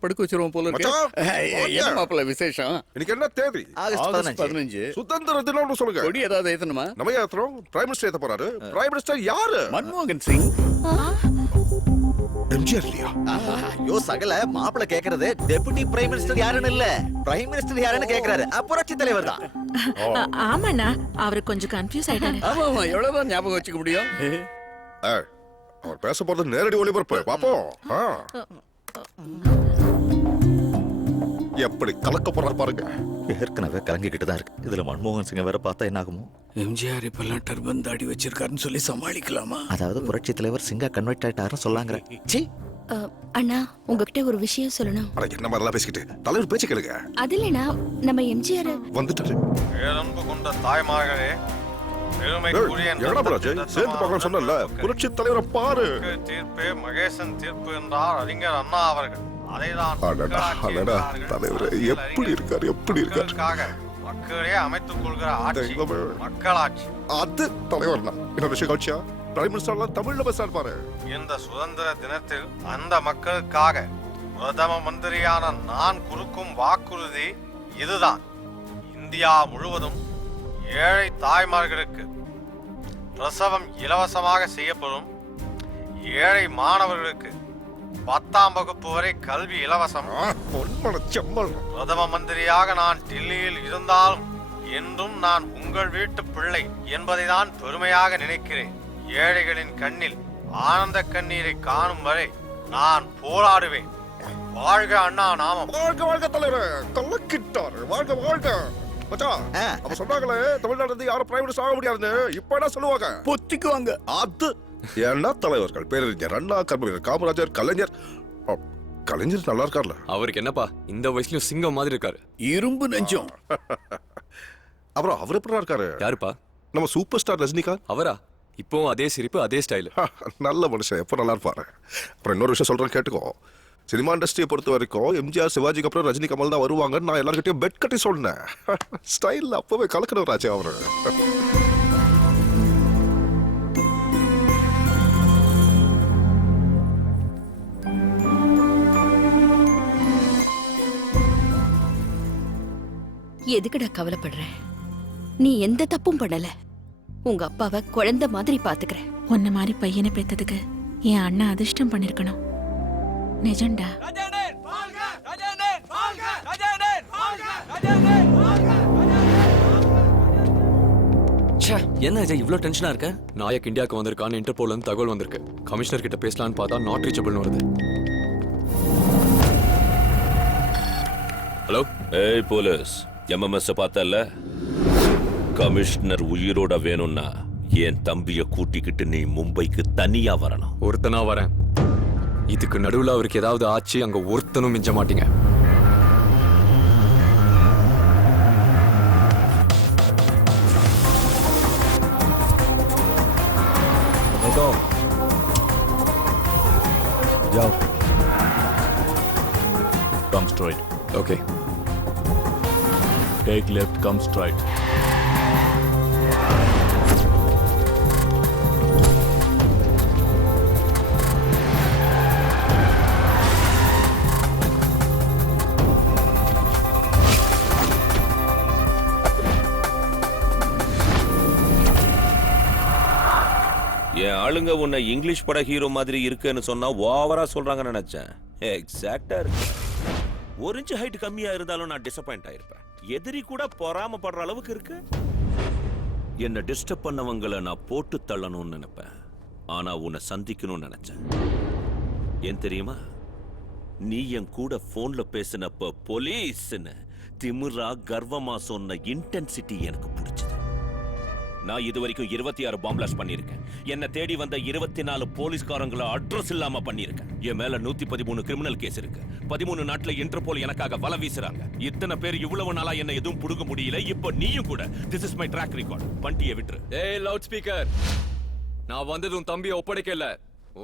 படுக்க வச்சிருவோம் போல இருக்கு. என்ன மாப்பிள்ள விசேஷம்? இன்னைக்கு என்ன தேதி? ஆகஸ்ட் 15. சுதந்திர தினம்னு சொல்லுங்க. கொடி ஏதாவது ஏத்தணுமா? நம்ம ஏத்துறோம். பிரைம் மினிஸ்டர் ஏத்த போறாரு. பிரைம் மினிஸ்டர் யாரு? மன்மோகன் சிங். எம்ஜிஆர் இல்லையா? ஐயோ சகல மாப்பிள்ள கேக்குறது டெபுட்டி பிரைம் மினிஸ்டர் யாருன்னு இல்ல, பிரைம் மினிஸ்டர் யாருன்னு கேக்குறாரு. புரட்சி தலைவர் தான். ஆமாண்ணா, அவரு கொஞ்சம் கன்ஃபியூஸ் ஆயிட்டாரு. ஆமா ஆமா, எவ்வளவுதான் ஞாபகம் வச்சுக்க முடியும்? அவர் பேச போறது நேரடி ஒளிபரப்பு. பாப்போம். எப்படி கலக்க போறாரு பாருங்க. ஏற்கனவே கலங்கிக்கிட்டு தான் இருக்கு. இதுல மன்மோகன் சிங் வேற பார்த்தா என்ன ஆகுமோ? எம்ஜிஆர் இப்பெல்லாம் டர்பன் தாடி வச்சிருக்காருன்னு சொல்லி சமாளிக்கலாமா? அதாவது புரட்சி தலைவர் சிங்கா கன்வெர்ட் ஆயிட்டாருன்னு சொல்லாங்க. அண்ணா, உங்ககிட்ட ஒரு விஷயம் சொல்லணும். அட என்ன மாதிரிலாம் பேசிக்கிட்டு தலைவர் பேச்சு கேளுங்க. அது இல்லனா நம்ம எம்ஜிஆர் வந்துட்டாரு. பேரன்பு கொண்ட தாய்மார்களே, சேர்ந்து பார்க்கலாம் சொன்னல. புரட்சி தலைவரை பாரு. தீர்ப்பே மகேசன் தீர்ப்பு என்றார் அறிஞர் அண்ணா அவர்கள். தலைவர் எப்படி இருக்காரு, எப்படி இருக்காரு? மக்களே அமைத்துக் கொள்கிற ஆட்சி மக்களாட்சி. அது தலைவர் தான். இன்னொரு விஷயம் கட்சியா பிரைம் மினிஸ்டர் தமிழ்ல பேசாரு பாரு. இந்த சுதந்திர தினத்தில் அந்த மக்களுக்காக பிரதம மந்திரியான நான் கொடுக்கும் வாக்குறுதி இதுதான். இந்தியா முழுவதும் ஏழை தாய்மார்களுக்கு பிரசவம் இலவசமாக செய்யப்படும். ஏழை மாணவர்களுக்கு 10ஆம் வகுப்பு வரை கல்வி இலவசம். பிரதம மந்திரியாக நான் டெல்லியில் இருந்தாலும் என்றும் நான் உங்கள் வீட்டு பிள்ளை என்பதை தான் பெருமையாக நினைக்கிறேன். ஏழைகளின் கண்ணில் ஆனந்த கண்ணீரை காணும் வரை நான் போராடுவேன். வாழ்க அண்ணா நாமம். வாழ்க வாழ்க தலைவர். கலக்கிட்டார். வாழ்க வாழ்க. அப்ப சொன்னாங்களே தமிழ்நாடு யாரும் பிரைம் மினிஸ்டர் ஆக முடியாதுன்னு. இப்ப என்ன சொல்லுவாங்க? பொத்திக்குவாங்க. அது என்ன தலைவர்கள்? பேரறிஞர் அண்ணா, கர்மவீரர் காமராஜர், கலைஞர். கலைஞர் நல்லா இருக்கார்ல? அவருக்கு என்னப்பா இந்த வயசுலயும் சிங்கம் மாதிரி இருக்காரு. இரும்பு நெஞ்சம். அப்புறம் அவர் எப்படி இருக்காரு? யாருப்பா? நம்ம சூப்பர் ஸ்டார் ரஜினிகாந்த். அவரா? இப்போ அதே சிரிப்பு, அதே ஸ்டைல். நல்ல மனுஷன். எப்ப நல்லா இருப்பாரு. அப்புறம் இன்னொரு விஷயம் சொல்றேன் கேட்டுக்கோ. சினிமா இண்டஸ்ட்ரியை பொறுத்த வரைக்கும் எம்ஜிஆர், சிவாஜிக்கு அப்புறம் ரஜினி, கமல் தான் வருவாங்க. நான் எல்லார்கிட்டயும் பெட் கட்டி சொன்னேன். ஸ்டைல் அப்பவே கலக்கணும் ராஜா அவரு. எதுக்குடா கவலைப்படுற? நீ எந்த தப்பும் பண்ணல. உங்க அப்பாவை குழந்தை மாதிரி பாத்துக்கிற. உன்ன மாதிரி பையனை பெத்ததுக்கு என் அண்ணா அதிர்ஷ்டம் பண்ணிருக்கணும். நிஜம்டா. என்ன அஜய் இவ்ளோ டென்ஷனா இருக்க? நாயக் இந்தியாவுக்கு வந்திருக்கான்னு இன்டர்போல்ல இருந்து தகவல் வந்திருக்கு. கமிஷனர் கிட்ட பேசலான்னு பார்த்தா நாட் ரீச்சபிள்னு வருது. ஹலோ. ஏய் போலீஸ், எம்எம்எஸ் பார்த்தல? கமிஷனர் உயிரோட வேணும்னா என் தம்பிய கூட்டிக்கிட்டு நீ மும்பைக்கு தனியா வரணும். ஒருத்தனா வரேன். இதுக்கு நடுவுல அவருக்கு ஏதாவது ஆச்சு, அங்க ஒருத்தனும் மிஞ்ச மாட்டீங்க. जाओ. Come straight. Okay. Take left, come straight. என் ஆளுங்க உன்னை இங்கிலீஷ் பட ஹீரோ மாதிரி இருக்குன்னு சொன்னா ஓவரா சொல்றாங்க நினைச்சேன். எக்ஸாக்டா இருக்கு. 1 இன்ச் ஹைட் கம்மியா இருந்தாலும் நான் டிசப்பாயிண்ட் ஆயிருப்பேன். எதிரி கூட பொறாமப்படுற அளவுக்கு இருக்கு. என்ன டிஸ்டர்ப் பண்ணவங்களை நான் போட்டு தள்ளணும்னு நினைப்பேன். ஆனா உன்னை சந்திக்கணும்னு நினைச்சேன். ஏன் தெரியுமா? நீ என் கூட போன்ல பேசினப்ப போலீஸ்னு திமிரா கர்வமா சொன்ன இன்டென்சிட்டி எனக்கு பிடிச்சது. நான் இதுவரைக்கும் 26 பாம் பிளாஸ்ட் பண்ணிருக்கேன். என்ன தேடி வந்த 24 போலீஸ்காரங்களை அட்ரஸ் இல்லாம பண்ணிருக்கேன். என் மேல 113 கிரிமினல் கேஸ் இருக்கு. 13 நாட்டுல இன்டர்போல் எனக்காக வலை வீசுறாங்க. இத்தனை பேர் இவ்வளவு நாளா என்ன எதுவும் புடுங்க முடியல. இப்போ நீயும் கூட. This is my track record. பண்டியை விட்டுரு. ஏய் லவுட் ஸ்பீக்கர், நான் வந்தது உன் தம்பியை ஒப்படைக்க இல்ல,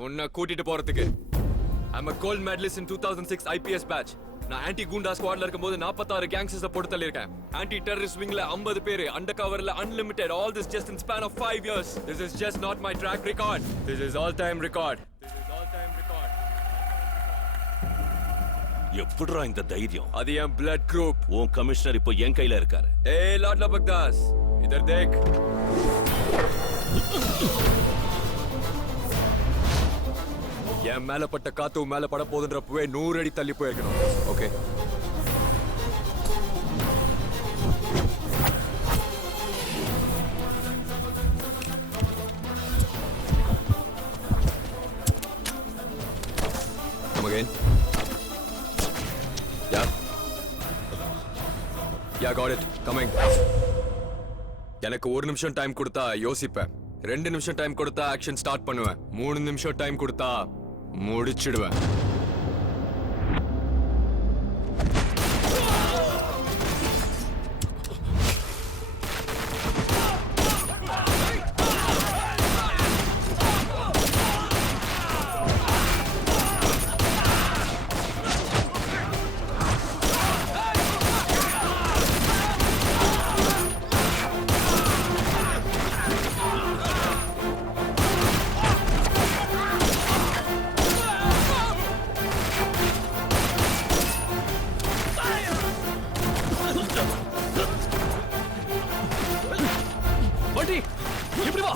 உன்னை கூட்டிட்டு போறதுக்கு. I'm a gold medalist in 2006 IPS batch. நான் ஆன்டி குண்டா ஸ்குவாட்ல இருக்கும்போது 46 கேங்ஸ்டர்ஸ் போட்டு தள்ளிருக்கேன். ஆன்டி டெரரிஸ்ட் விங்ல 50 பேர், அண்டர் கவர்ல unlimited. All this just in span of 5 years. This is just not my track record. This is all time record. This is all time record. எப்படிடா இந்த தைரியம்? அது என் பிளட் குரூப். உன் commissioner இப்போ என் கையில இருக்காரு. ஏய் லாட்லா பக்தாஸ், இதர் தேக். என் மேல பட்ட காத்து உன் மேல பட போதுன்றப்பவே 100 அடி தள்ளி போயிருக்கணும். Okay, come again. Yeah, got it. Coming. எனக்கு 1 நிமிஷம் டைம் கொடுத்தா யோசிப்பேன். 2 நிமிஷம் டைம் கொடுத்தா ஆக்ஷன் ஸ்டார்ட் பண்ணுவேன். 3 நிமிஷம் டைம் கொடுத்தா முடிச்சிடுவேன். பண்டி, இப்படி வா.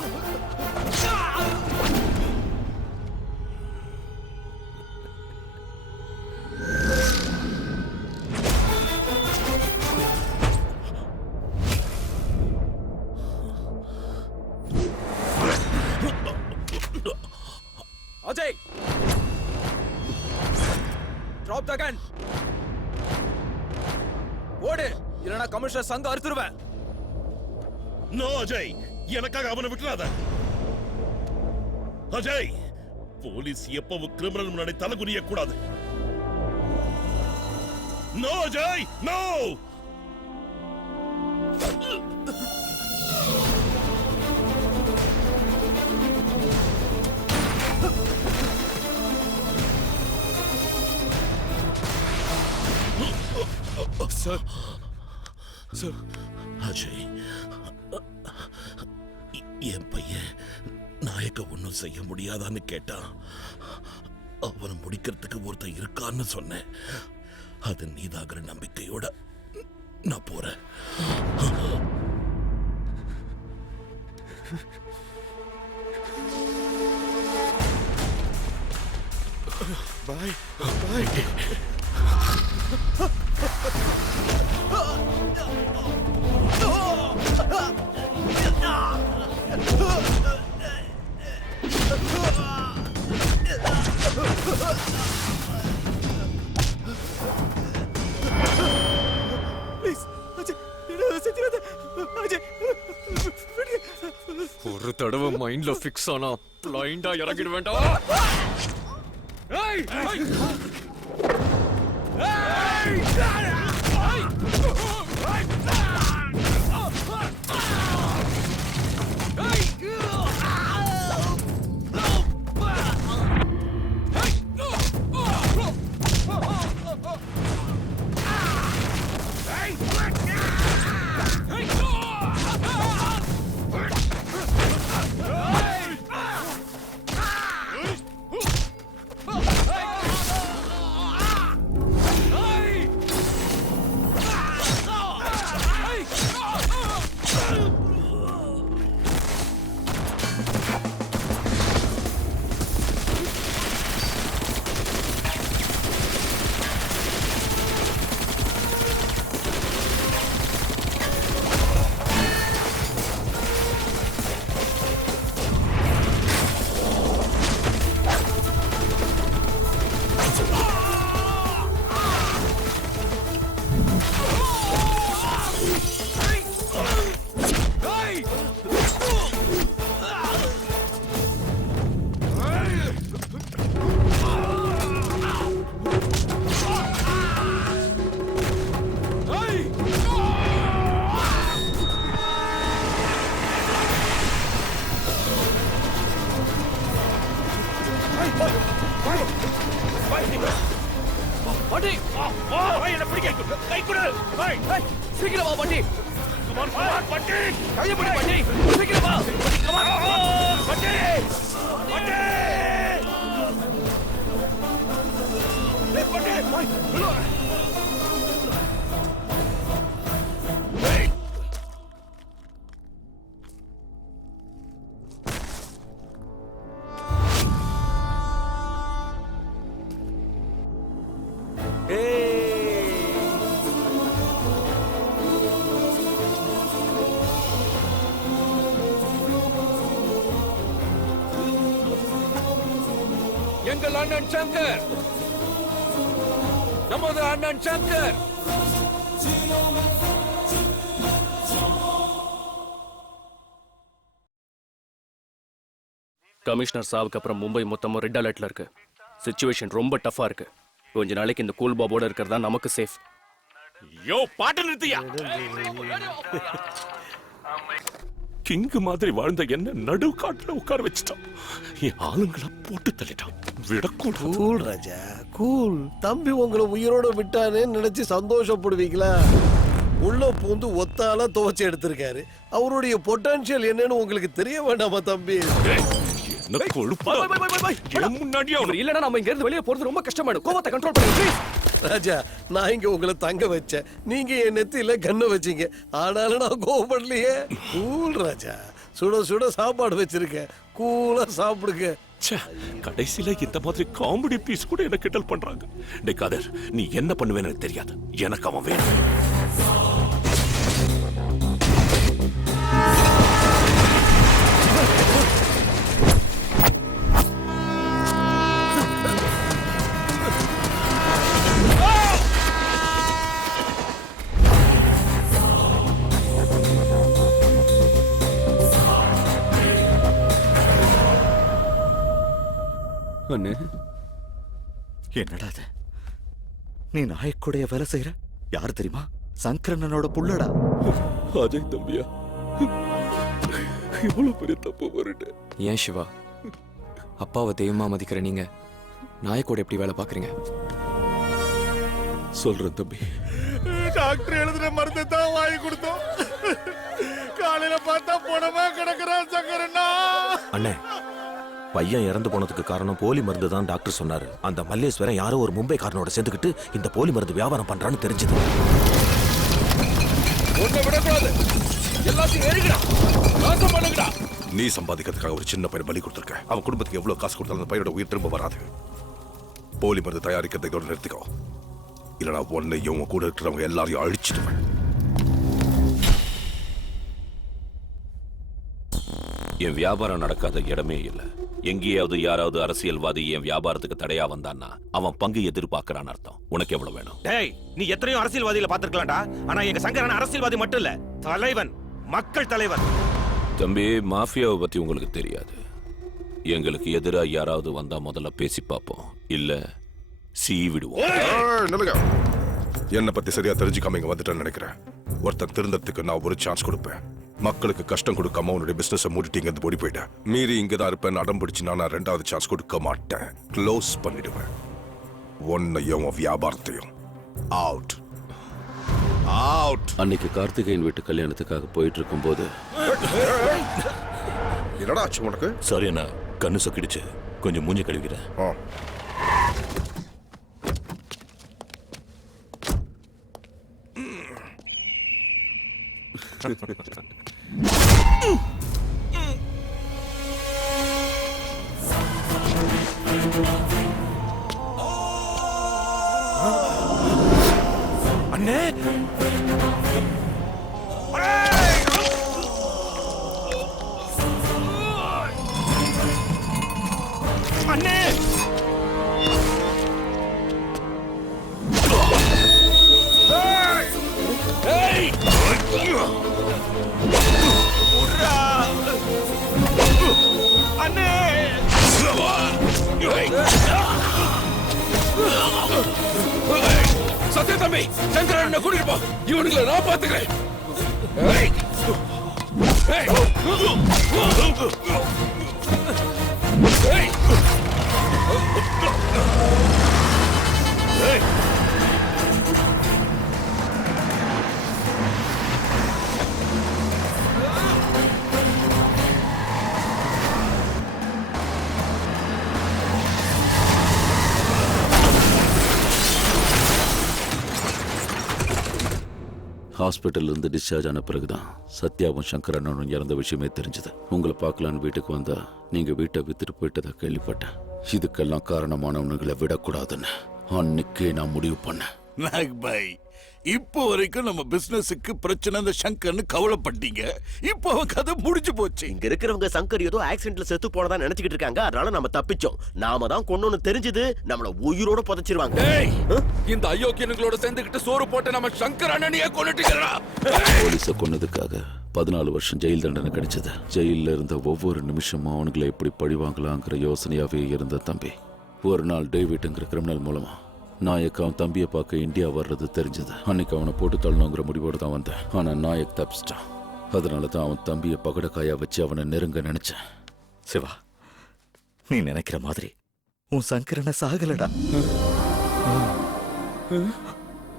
Ajay, drop the gun. ஓடு, இல்லனா கமிஷனர் சங்க அறுத்துருவேன். நோ அஜய், எனக்காக அவனை விட்டுறாத. அஜய், போலீஸ் எப்பவும் கிரிமினல் முன்னாடி தலைகுனிய கூடாது. No Ajay, no. Sir, sir. Ajay, என் பையன் நாயக்க ஒன்னும் செய்ய முடியாதான்னு கேட்டான். அவனை முடிக்கிறதுக்கு ஒருத்தன் இருக்கான்னு சொன்னேன். அது நீதாகிற நம்பிக்கையோட நான் போறேன். பாய் பாய். ஒரு தடவை மைண்ட்ல ஃபிக்ஸ் ஆனா பிளைண்டா இறங்கிட வேண்டாம். ஏய் ஏய் பாட்டி, என்ன பிடிக்க கை கொடு. சீக்கிரம் வா பாட்டி. பாட்டி, கையை பிடி பாட்டி. சீக்கிரம் வா பாட்டி. பாட்டி. எங்கள் அண்ணன் சங்கர், நமது அண்ணன் சங்கர். கமிஷனர் சாவுக்கு அப்புறம் மும்பை மொத்தமும் ரெட் அலர்ட்ல இருக்கு. சிச்சுவேஷன் ரொம்ப டஃபா இருக்கு. கொஞ்ச நாளைக்கு இந்த கூல் பாபோட இருக்கிறதா நமக்கு சேஃப். யோ பாட்டு நிறுத்தியா? கிங் மாதிரி வாழ்ந்த என்ன நடு காட்டுல உட்கார வச்சுட்டான். என் ஆளுங்களை போட்டு தள்ளிட்டான். விடக்கூடாது. கூல் ராஜா கூல். தம்பி உங்களை உயிரோட விட்டானே நினைச்சு சந்தோஷப்படுவீங்களா? உள்ள பூந்து ஒத்தால துவச்சு எடுத்திருக்காரு. அவருடைய பொட்டன்ஷியல் என்னன்னு உங்களுக்கு தெரிய வேண்டாமா தம்பி? என்ன கொழுப்பா? என் முன்னாடியே அவர் இல்லனா நம்ம இங்க இருந்து வெளிய போறது ரொம்ப கஷ்டமாயிடும். கோவத்தை கண்ட்ரோல் பண்ணுங்க ப்ளீஸ். ராஜா நான் இங்க உங்களை தங்க வச்சேன், நீங்க என் நெத்தியில கண்ணை வச்சீங்க. ஆனாலும் நான் கோவப்படலையே. கூல் ராஜா. சுட சுட சாப்பாடு வச்சிருக்கேன், கூலா சாப்பிடுங்க. கடைசியில இந்த மாதிரி காமெடி பீஸ் கூட என்ன கிண்டல் பண்றாங்க. டேய் காதர், நீ என்ன பண்ணுவேன்னு எனக்கு தெரியாது. எனக்கு அவன் வேணும். என்னடா அது? நீ நாயக்குடைய வேலை செய்யற? யார் தெரியுமா? சங்கரனோட புள்ளடா. அஜய் தம்பியா, இவ்வளவு பெரிய தப்பு வருது. ஏன் சிவா, அப்பாவை தெய்வமா மதிக்கிற நீங்க நாயக்கோட எப்படி வேலை பாக்குறீங்க? சொல்றேன் தம்பி. டாக்டர் எழுதுற மருந்து தான் வாங்கி கொடுத்தோம். காலையில பார்த்தா போனமா கிடக்குறான் சங்கரண்ணா. அண்ணே, பையன் இறந்து போனதுக்கு காரணம் போலி மருந்து தான் டாக்டர் சொன்னாரு. அந்த மல்லேஸ்வரன் யாரோ ஒரு மும்பை காரனோட சேர்ந்துக்கிட்டு இந்த போலி மருந்து வியாபாரம் பண்றான்னு தெரிஞ்சது. நீ சம்பாதிக்கிறதுக்காக ஒரு சின்ன பையன் பலி கொடுத்துருக்க. அவன் குடும்பத்துக்கு எவ்வளவு காசு கொடுத்தாலும் அந்த பையனோட உயிர் திரும்ப வராது. போலி மருந்து தயாரிக்கிறதை இதோட நிறுத்திக்கோ. இல்லைனா உன்னையும் உன் கூட இருக்கிறவங்க எல்லாரையும் அழிச்சிடுவேன். என் வியாபாரம் நடக்காத இடமே இல்ல. எங்கேயாவது யாராவது அரசியல்வாதி என் வியாபாரத்துக்கு தடையா வந்தான்னா அவன் பங்கு எதிர்பார்க்கறான்னு அர்த்தம். உனக்கு எவ்வளவு வேணும்? டேய், நீ எத்தனையோ அரசியல்வாதிகளை பார்த்திருக்கலாம்டா. ஆனா எங்க சங்கரன் அரசியல்வாதி மட்டும் இல்ல, தலைவன், மக்கள் தலைவர். தம்பி, மாஃபியாவை பத்தி உங்களுக்கு தெரியாது. எங்களுக்கு எதிராக யாராவது வந்தா முதல்ல பேசி பார்ப்போம், இல்ல சீவிடுவோம். என்னை பத்தி சரியா தெரிஞ்சுக்காம இங்க வந்துட்டேன்னு நினைக்கிறேன். ஒருத்தன் திருந்தத்துக்கு நான் ஒரு சான்ஸ் கொடுப்பேன். மக்களுக்கு கஷ்டம் கொடுக்காம உன்னுடைய பிசினஸ் மூடிட்டு இங்க ஓடி போயிட்டேன். மீறி இங்கதான் இருப்பேன் அடம் பிடிச்சு நான் ரெண்டாவது சான்ஸ் கொடுக்க மாட்டேன். க்ளோஸ் பண்ணிடுவேன். உன்னையும் வியாபாரத்தையும். Out out. அன்னைக்கு கார்த்திகேயன் வீட்டு கல்யாணத்துக்காக போயிட்டு இருக்கும் போது என்னடா ஆச்சு உனக்கு? சாரி அண்ணா, கண்ணு சொக்கிடுச்சு. கொஞ்சம் மூஞ்சி கழுவிக்கிறேன். அண்ணே, அண்ணே, சத்ய தம்பி, சங்கரன் கூட்டிட்டு போ. இவனுங்களை நான் பாத்துக்கிறேன். ஹாஸ்பிட்டல்ல இருந்து டிஸ்சார்ஜ் ஆன பிறகுதான் சத்யாவும் சங்கர் அண்ணனும் இறந்த விஷயமே தெரிஞ்சது. உங்களை பார்க்கலான்னு வீட்டுக்கு வந்தா நீங்க வீட்டை வித்துட்டு போயிட்டதா கேள்விப்பட்டேன். இதுக்கெல்லாம் காரணமானவனுங்களை விடக்கூடாதுன்னு அன்னைக்கே நான் முடிவு பண்ணேன். நாக்பாய், இப்போ வரைக்கும் நம்ம பிசினஸுக்கு பிரச்சனை இந்த சங்கர்னு கவலைப்பட்டீங்க. இப்போ அவன் கதை முடிஞ்சு போச்சு. இங்க இருக்கிறவங்க சங்கர் ஏதோ ஆக்சிடென்ட்ல செத்து போனதா நினைச்சுக்கிட்டு இருக்காங்க. அதனால நம்ம தப்பிச்சோம். நாம தான் கொன்னோன்னு தெரிஞ்சது நம்மள உயிரோட புதைச்சிருவாங்க. இந்த அயோக்கியனுங்களோட சேர்ந்துகிட்டு சோறு போட்டு நம்ம சங்கர் அண்ணனையே கொன்னுட்டீங்களா? போலீஸை கொன்னதுக்காக 14 வருஷம் ஜெயில் தண்டனை கிடைச்சது. ஜெயில இருந்த ஒவ்வொரு நிமிஷமும் அவனுங்களை எப்படி பழிவாங்கலாங்கிற யோசனையாவே இருந்த தம்பி. ஒரு நாள் டேவிட்ங்கிற கிரிமினல் மூலமா நாயக் அவன் தம்பியை பார்க்க இந்தியா வர்றது தெரிஞ்சது. அன்னைக்கு அவனை போட்டு தள்ளணுங்கிற முடிவோடு தான் வந்தேன். ஆனா நாயக் தப்பிச்சிட்டான். அதனால தான் அவன் தம்பியை பகடக்காயா வச்சு அவனை நெருங்க நினைச்சேன். சிவா, நீ நினைக்கிற மாதிரி உன் சங்கரனை சாகலடா.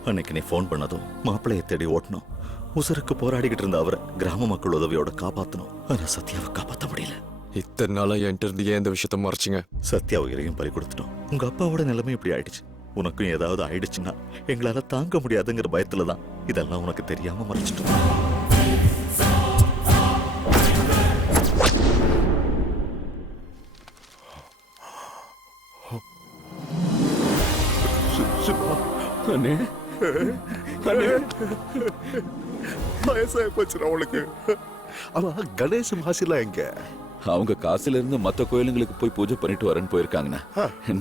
அன்னைக்கு நீ போன் பண்ணதும் மாப்பிள்ளைய தேடி ஓட்டணும். உசுருக்கு போராடிக்கிட்டு இருந்த அவரை கிராம மக்கள் உதவியோட காப்பாத்தணும். ஆனா சத்யாவை காப்பாற்ற முடியல. இத்தனை நாளா என்கிட்ட இருந்து ஏன் இந்த விஷயத்த மறைச்சிங்க? சத்யா உயிரையும் பறி கொடுத்துட்டோம். உங்க அப்பாவோட நிலைமை இப்படி ஆயிடுச்சு. உனக்கும் ஏதாவது ஆயிடுச்சுன்னா எங்களால தாங்க முடியாதுங்கிற பயத்துல தான் இதெல்லாம் உனக்கு தெரியாம மறைச்சிட்டோம். வயசாகி போச்சுடா உனக்கு. ஆமா, கணேச மாசிலா எங்க? அவங்க காசுல இருந்து மத்த கோயிலுங்களுக்கு போய் பூஜை பண்ணிட்டு வரேன்னு போயிருக்காங்கண்ணா.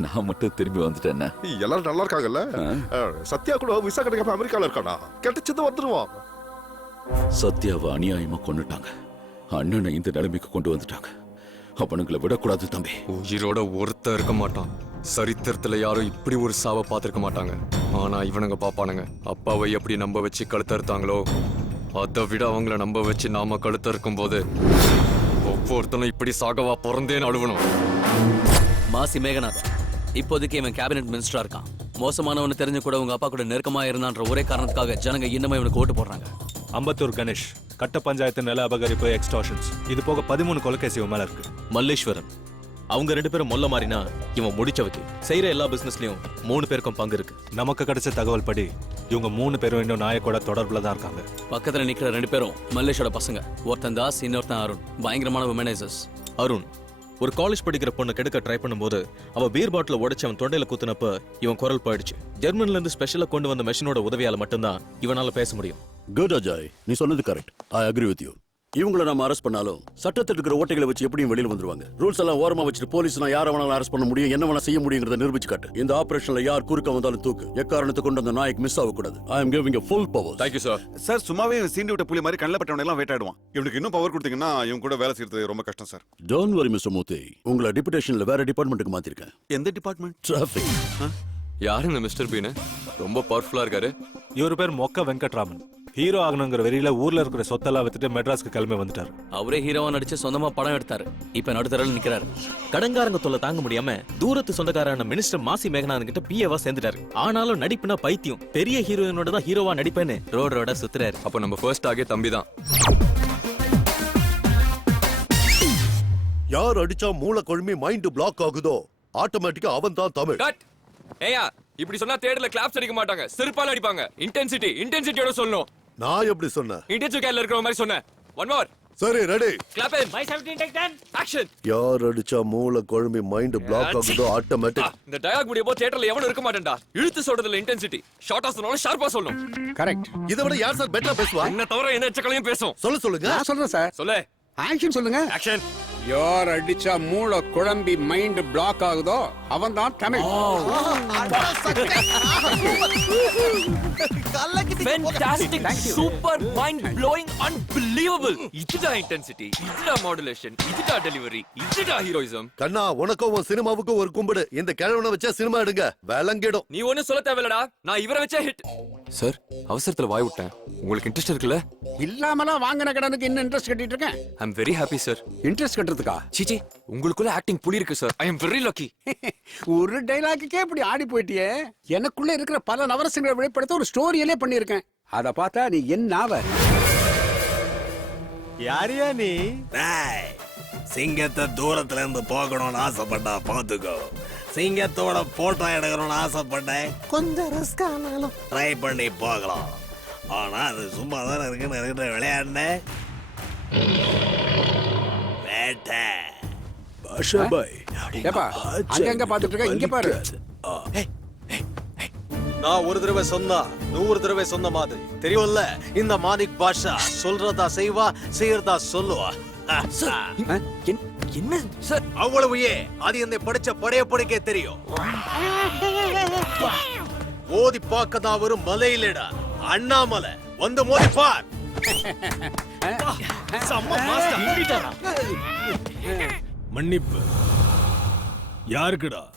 நான் மட்டும் திரும்பி வந்துட்டேன். எல்லாரும் நல்லா இருக்காங்கல்ல? சத்யா கூட விசா கிடைக்காம அமெரிக்கால இருக்கானா? கிடைச்சது வந்துருவான். சத்யாவை அநியாயமா கொண்டுட்டாங்க. அண்ணனை இந்த நிலைமைக்கு கொண்டு வந்துட்டாங்க. அவனுங்களை விடக்கூடாது தம்பி. உயிரோட ஒருத்தர் இருக்க மாட்டான். சரித்திரத்துல யாரும் இப்படி ஒரு சாவை பார்த்திருக்க மாட்டாங்க. ஆனா இவனுங்க பாப்பானுங்க. அப்பாவை எப்படி நம்ப வச்சு கழுத்தறுத்தாங்களோ அதை விட அவங்கள நம்ப வச்சு நாம கழுத்தறுக்கும் போது ஒவ்வொருத்தனும் இப்படி சாகவா பிறந்தேன்னு அழுவணும். மாசி மேகநாதன் இப்போதைக்கு இவன் கேபினெட் மினிஸ்டரா இருக்கான். மோசமானவனு தெரிஞ்சு கூட உங்க அப்பா கூட நெருக்கமா இருந்தான்ற ஒரே காரணத்துக்காக ஜனங்க இன்னும் இவனுக்கு ஓட்டு போடுறாங்க. அம்பத்தூர் கணேஷ் கட்ட பஞ்சாயத்து நில அபகரிப்பு, எக்ஸ்டார்ஷன்ஸ், இது போக 13 கொலைகேசி இவன் மேல இருக்கு. மல்லேஸ்வரன் அவங்க 2 பேரும் மொல்ல மாறினா இவன் முடிச்சவக்கு. செய்யற எல்லா பிசினஸ்லயும் 3 பேருக்கும் பங்கு இருக்கு. நமக்கு கிடைச்ச தகவல் படி இவங்க 3 பேரும் இன்னும் நாயக்கோட தொடர்புல தான் இருக்காங்க. பக்கத்துல நிக்கிற 2 பேரும் மல்லேஷோட பசங்க. ஒருத்தன் தாஸ், இன்னொருத்தன் அருண். பயங்கரமான விமனைசர்ஸ். அருண் ஒரு காலேஜ் படிக்கிற பொண்ணு கெடுக்க ட்ரை பண்ணும்போது அவ பீர் பாட்டில உடைச்சு அவன் தொண்டையில குத்துனப்ப இவன் குரல் போயிடுச்சு. ஜெர்மன்ல இருந்து ஸ்பெஷலா கொண்டு வந்த மெஷினோட உதவியால மட்டும்தான் இவனால பேச முடியும். குட் அஜய், நீ சொன்னது correct. I agree with you. இவங்களை நம்ம அரெஸ்ட் பண்ணாலும் சட்டத்தில் இருக்கிற ஓட்டைகளை வச்சு எப்படியும் வெளியில வந்துருவாங்க. ரூல்ஸ் எல்லாம் ஓரமா வச்சுட்டு போலீஸ்னா யாரை வேணாலும் அரெஸ்ட் பண்ண முடியும், என்ன வேணா செய்ய முடியுங்கிறத நிரூபிச்சு காட்டு. இந்த ஆபரேஷன்ல யார் குறுக்க வந்தாலும் தூக்கு. எக்காரணத்தை கொண்டு அந்த நாயக் மிஸ் ஆகக்கூடாது. I am giving a full power. Thank you sir. Sir, சும்மாவே சீண்டி விட்ட புலி மாதிரி கண்ணில் பட்டவனை எல்லாம் வெயிட் ஆயிடுவான். இவனுக்கு இன்னும் பவர் கொடுத்தீங்கன்னா இவன் கூட வேலை செய்யறது ரொம்ப கஷ்டம் சார். டோன்ட் வரி மிஸ்டர் மூர்த்தி, உங்களை டிபுடேஷன்ல வேற டிபார்ட்மெண்ட்டுக்கு மாத்திருக்கேன். எந்த டிபார்ட்மெண்ட்? டிராஃபிக். யாருங்க மிஸ்டர் பீனு? ரொம்ப பவர்ஃபுல்லா இருக்காரு. இவரு பேர் மொக்க வெங்கட்ராமன். ஹீரோ ஆகணுங்கிற வெறியில ஊர்ல இருக்கிற சொத்தெல்லாம் வித்துட்டு மெட்ராஸ்க்கு கிளம்பி வந்துட்டாரு. அவரே ஹீரோவா நடிச்சு சொந்தமா படம் எடுத்தாரு. இப்ப நடுத்தரல நிக்கிறாரு. கடங்காரங்க தொல்லை தாங்க முடியாம தூரத்து சொந்தக்காரான மினிஸ்டர் மாசி மேகநாதன் கிட்ட பிஏவா சேர்ந்துட்டாரு. ஆனாலும் நடிப்புனா பைத்தியம். பெரிய ஹீரோயினோட தான் ஹீரோவா நடிப்பேன்னு ரோட சுத்துறாரு. அப்ப நம்ம ஃபர்ஸ்ட் ஆகே தம்பி தான். யார் அடிச்சா மூளை கொழுமி மைண்ட் பிளாக் ஆகுதோ ஆட்டோமேட்டிக்கா அவன் தான் தமிழ். ஏயா இப்படி சொன்னா தேடல கிளாப்ஸ் அடிக்க மாட்டாங்க, செருப்பால அடிப்பாங்க. இன்டென்சிட்டியோட சொல்லணும். நான் எப்படி சொன்னேன்? இன்டென்சிவ் கேர்ல இருக்கிற மாதிரி சொன்னேன். One more. சரி, ready. Clap in. My 17 take 10. Action. யார் அடிச்சா மூளை கொழுமி மைண்ட் பிளாக் ஆகுதோ ஆட்டோமேட்டிக். இந்த டயலாக் முடிய போ தியேட்டர்ல எவனும் இருக்க மாட்டேன்டா. இழுத்து சொல்றதுல இன்டென்சிட்டி. ஷார்ட்டா சொன்னாலும் ஷார்ப்பா சொல்லணும். கரெக்ட். இத விட யார் சார் பெட்டரா பேசுவா? என்ன தவிர என்ன எச்சக்கலையும் பேசும். சொல்லுங்க. நான் சொல்றேன் சார். சொல்லு. ஆக்ஷன் சொல்லுங்க. ஆக்ஷன். யார் அடிச்சா மூளை குழம்பி மைண்ட் பிளாக் ஆகுதோ அவன் தான் தமிழ். Fantastic, super, mind blowing, unbelievable. இதுடா இன்டென்சிட்டி, இதுடா மாடுலேஷன், இதுடா டெலிவரி, இதுடா ஹீரோயிசம். கண்ணா, உனக்கும் உன் சினிமாவுக்கும் ஒரு கும்பிடு. இந்த கிழவனை வச்சா சினிமா எடுங்க, விளங்கிடும். நீ ஒன்னும் சொல்ல தேவையில்லடா, நான் இவரை வச்சா ஹிட். சார், அவசரத்துல வாய் விட்டேன். உங்களுக்கு இன்ட்ரெஸ்ட் இருக்குல்ல? இல்லாமலாம் வாங்கின கடனுக்கு இன்னும் இன்ட்ரெஸ்ட் கட்டிட்டு இருக்கேன். I am very happy sir. Interest கட்டுறதுக்கா? சீச்சி, உங்களுக்குள்ள ஆக்டிங் புலி இருக்கு sir. I am very lucky. ஒரு டைலாக்குக்கே இப்படி ஆடி போயிட்டியே. எனக்குள்ள இருக்கிற பல நவரசங்களை வெளிப்படுத்த ஒரு ஸ்டோரியிலே பண்ணியிருக்கேன். அத பார்த்தா நீ என்ன ஆவ? யாரியா நீ? சிங்கத்தை தூரத்துல இருந்து போகணும்னு ஆசைப்பட்டா பாத்துக்கோ. சிங்கத்தோட போட்டோ எடுக்கணும்னு ஆசைப்பட்டேன். கொஞ்சம் ரிஸ்க் ஆனாலும் ட்ரை பண்ணி போகலாம். ஆனா அது சும்மா தானே இருக்குன்னு இருக்கிற விளையாடுன வேட்டை. பாஷா பாய் ஏப்பா அங்க எங்க பாத்துட்டு இருக்க இங்க பாரு. நான் ஒரு தடவை சொன்னா 100 தடவை சொன்ன மாதிரி தெரியும்ல. இந்த மாணிக் பாஷா சொல்றதா செய்வா, செய்யறதா சொல்லுவா. என்ன சார்? அவ்வளவு அது என்னை படிச்ச படைக்கே தெரியும். மோதி பார்க்கதான் ஒரு மலையிலடா அண்ணாமலை வந்து மோதி பார். மன்னிப்பு யாருக்குடா?